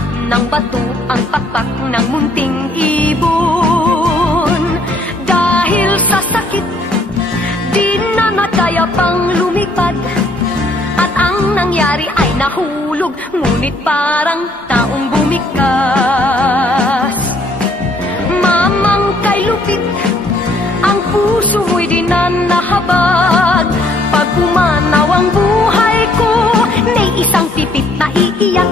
nahagip ng bato ang pakpak ng munting ibon. Dahil sa sakit, di na nakaya pang lumipad, at ang nangyari ay nahulog, ngunit parang taong bumikas. Mamang kay lupit, ang puso mo'y di na nahabag. Pag pumanaw ang buhay ko, may isang pipit na iiyak.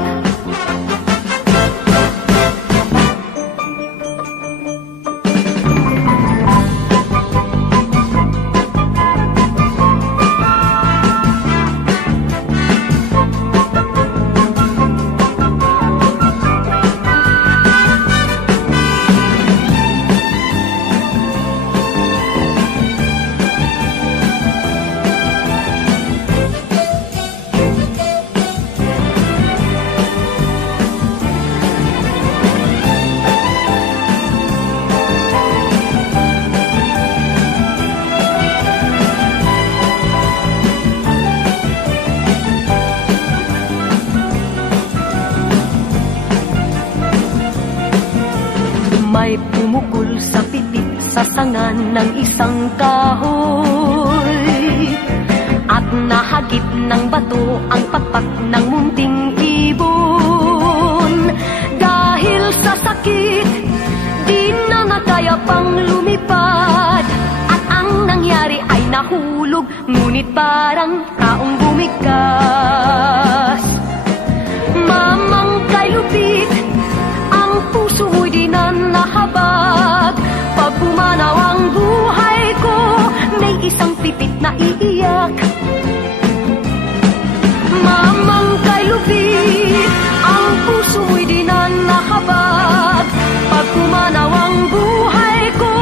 May pumukol sa pitik sa sanga ng isang kahoy, at nahagip ng bato ang pakpak ng munting ibon. Dahil sa sakit, di na nakaya pang lumipad, at ang nangyari ay nahulog, ngunit parang taong bumikas. Mamang kay lupit, ang puso mo'y di na nahabag. Pag pumanaw ang buhay ko, may isang pipit na iiyak. Mamang kay lupit, ang puso mo'y di na nahabag. Pag pumanaw ang buhay ko,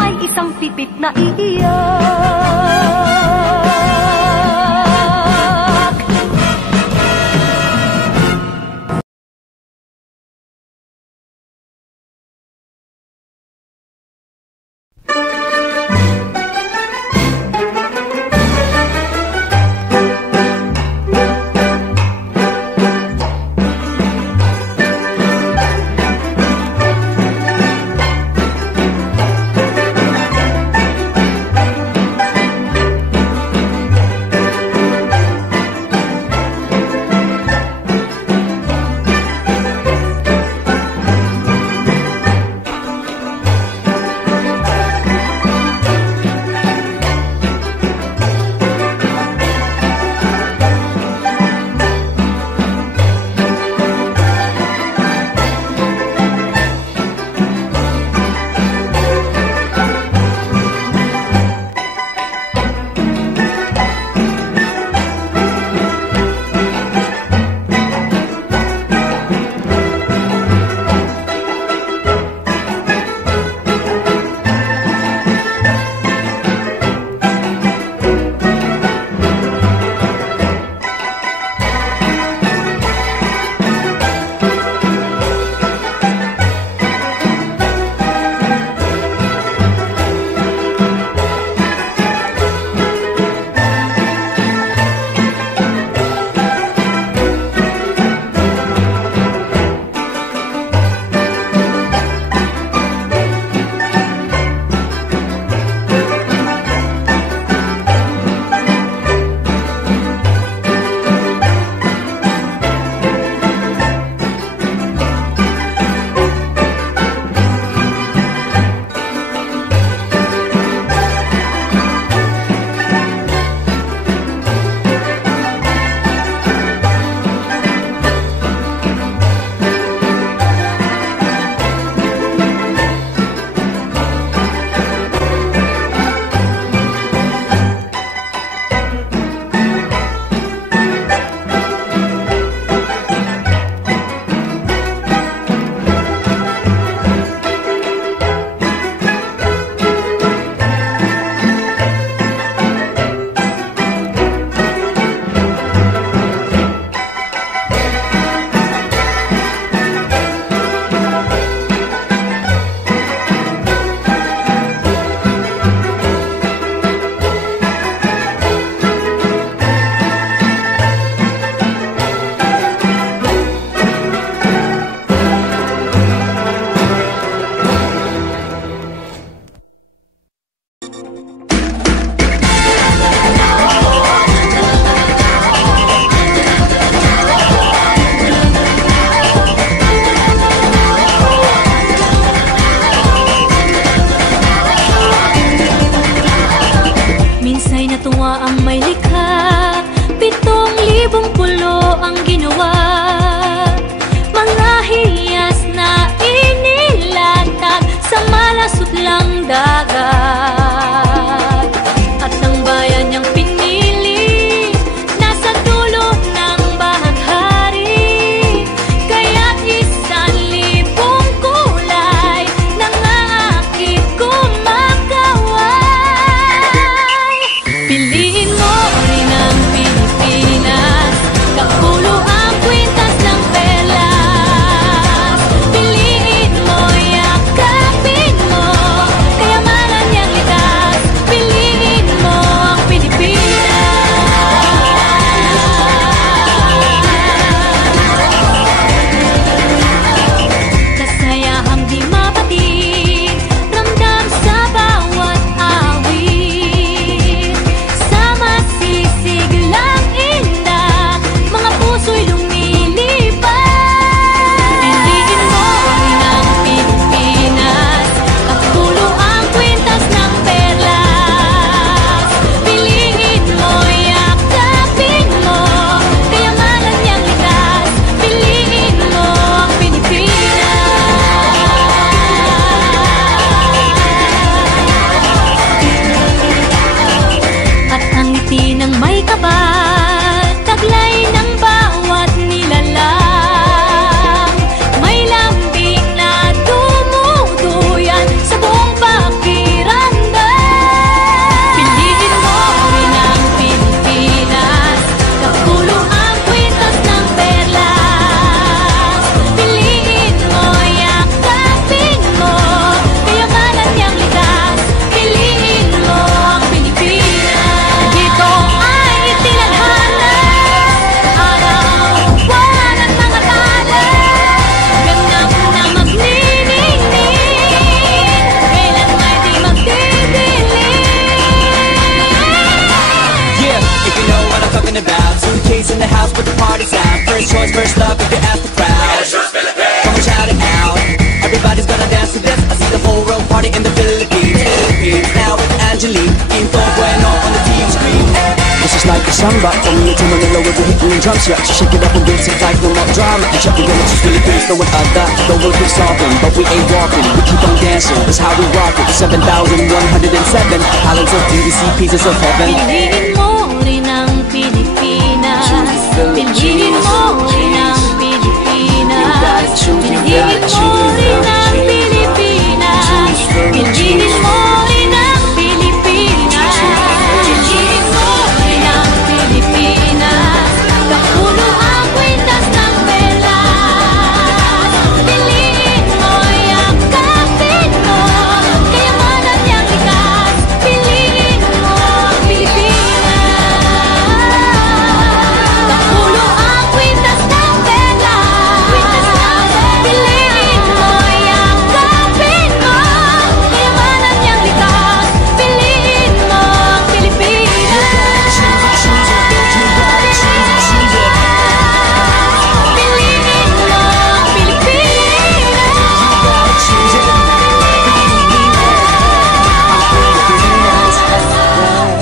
may isang pipit na iiyak. samba. From here to Manila with the hitting and drum strap. So shake it up and dance it like no more drama. And check again, it's just Philippines, no one other. The world keeps talking, but we ain't walking. We keep on dancing, that's how we rock it. 7,107 islands of DDC, pieces of heaven. Piliin mo rin ang Pilipinas. Piliin mo rin ang Pilipinas. Piliin mo rin ang Pilipinas. Piliin mo rin ang Pilipinas. Piliin mo rin ang Pilipinas. Kapulo ang kwintas ng pelas. Piliin mo, yakapin mo, kayamanan niyang likas. Piliin mo ang Pilipinas. Kapulo ang kwintas ng pelas. Piliin mo, yakapin mo, kayamanan niyang likas. Piliin mo ang Pilipinas. Piliin mo ang Pilipinas.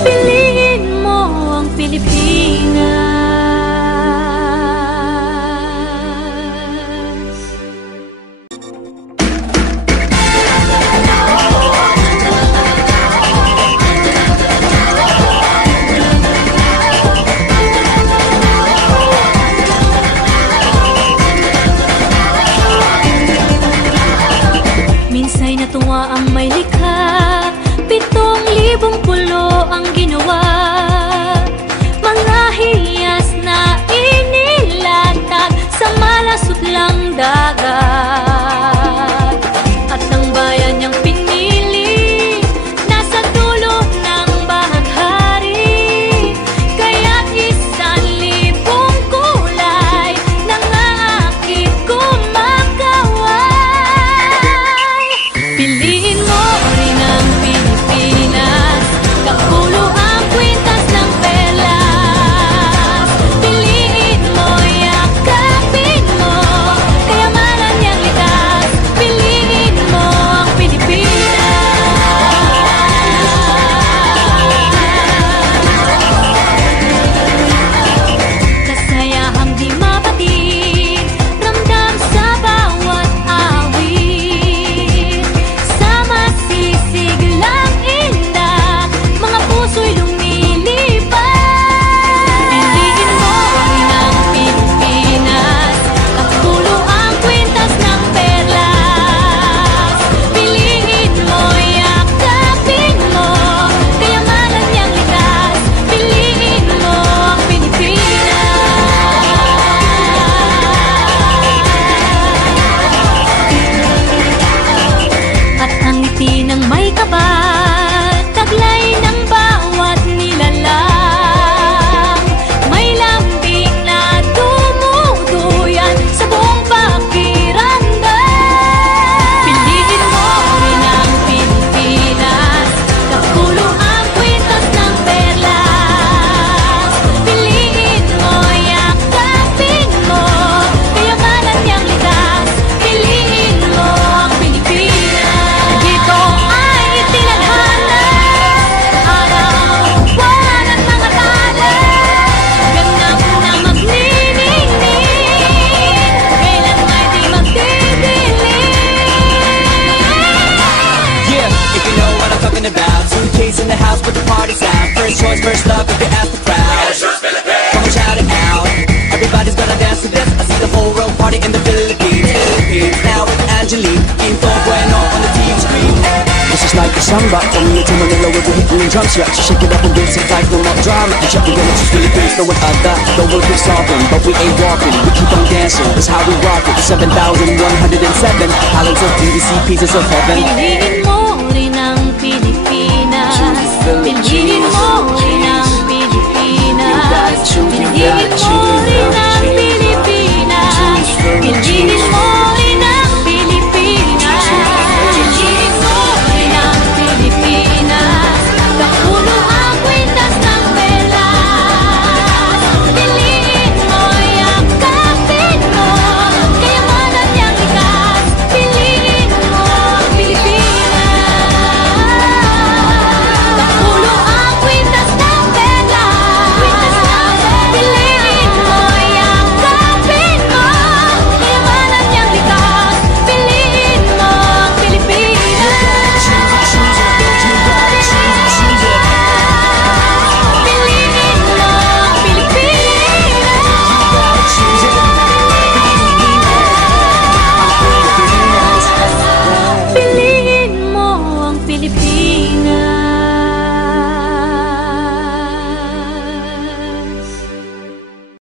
Piliin mo ang Pilipinas. Minsa'y natuwa ang may likha, 7,000 pulo ang ginawa. Mga hiyas na inilatag sa malasutlang dagat. At ang bayan niyang pinili, nasa dulo ng bahaghari. Kaya't 1,000 kulay nangangakit kumakaway. Piliin mo rin ang Pilipinas. Kapulo ang kwintas ng pelas. Piliin mo, yakapin mo, kayamanan niyang likas. Piliin mo ang Pilipinas. Kasayahang di mapatid, ramdam sa bawat awit. Sa masisiglang inda, mga puso'y lumilipad. Piliin mo rin ang Pilipinas. Kapulo ang kwintas ng perlas. Piliin mo, yakapin mo, kayamanan niyang likas. Piliin mo ang Pilipinas. At ang ngiti ng may kapal, taglay ng bawat nilalang. May lambing na dumuduyan sa buong pakiramdam. Piliin mo rin ang Pilipinas. Kapulo ang kwintas ng perlas. Piliin mo, yakapin mo, kayamanan niyang likas. Piliin mo ang Pilipinas. Dito ay itinadhana, araw-buwan at mga tala. Ganap na magniningning, kailan may di magdidilim. Yeah, if you know what I'm talking about. Suitcase in the house with the party sound. First choice, first love, if you ask the crowd. Come on, shout it out. Everybody's gonna dance to this. I see the whole world party in the Philippines. Now with Angelique, Info Bueno on the TV screen. This is like a samba. From here to Manila with the hitting and drum strap. So shake it up and dance it like no more drama. And check again, it's just Philippines, no one other. The world keeps talking, but we ain't walking. We keep on dancing, that's how we rock it. 7,107 islands of DDC, pieces of heaven. Piliin mo rin ang Pilipinas. Piliin mo rin ang Pilipinas. Piliin mo rin ang Pilipinas. Piliin mo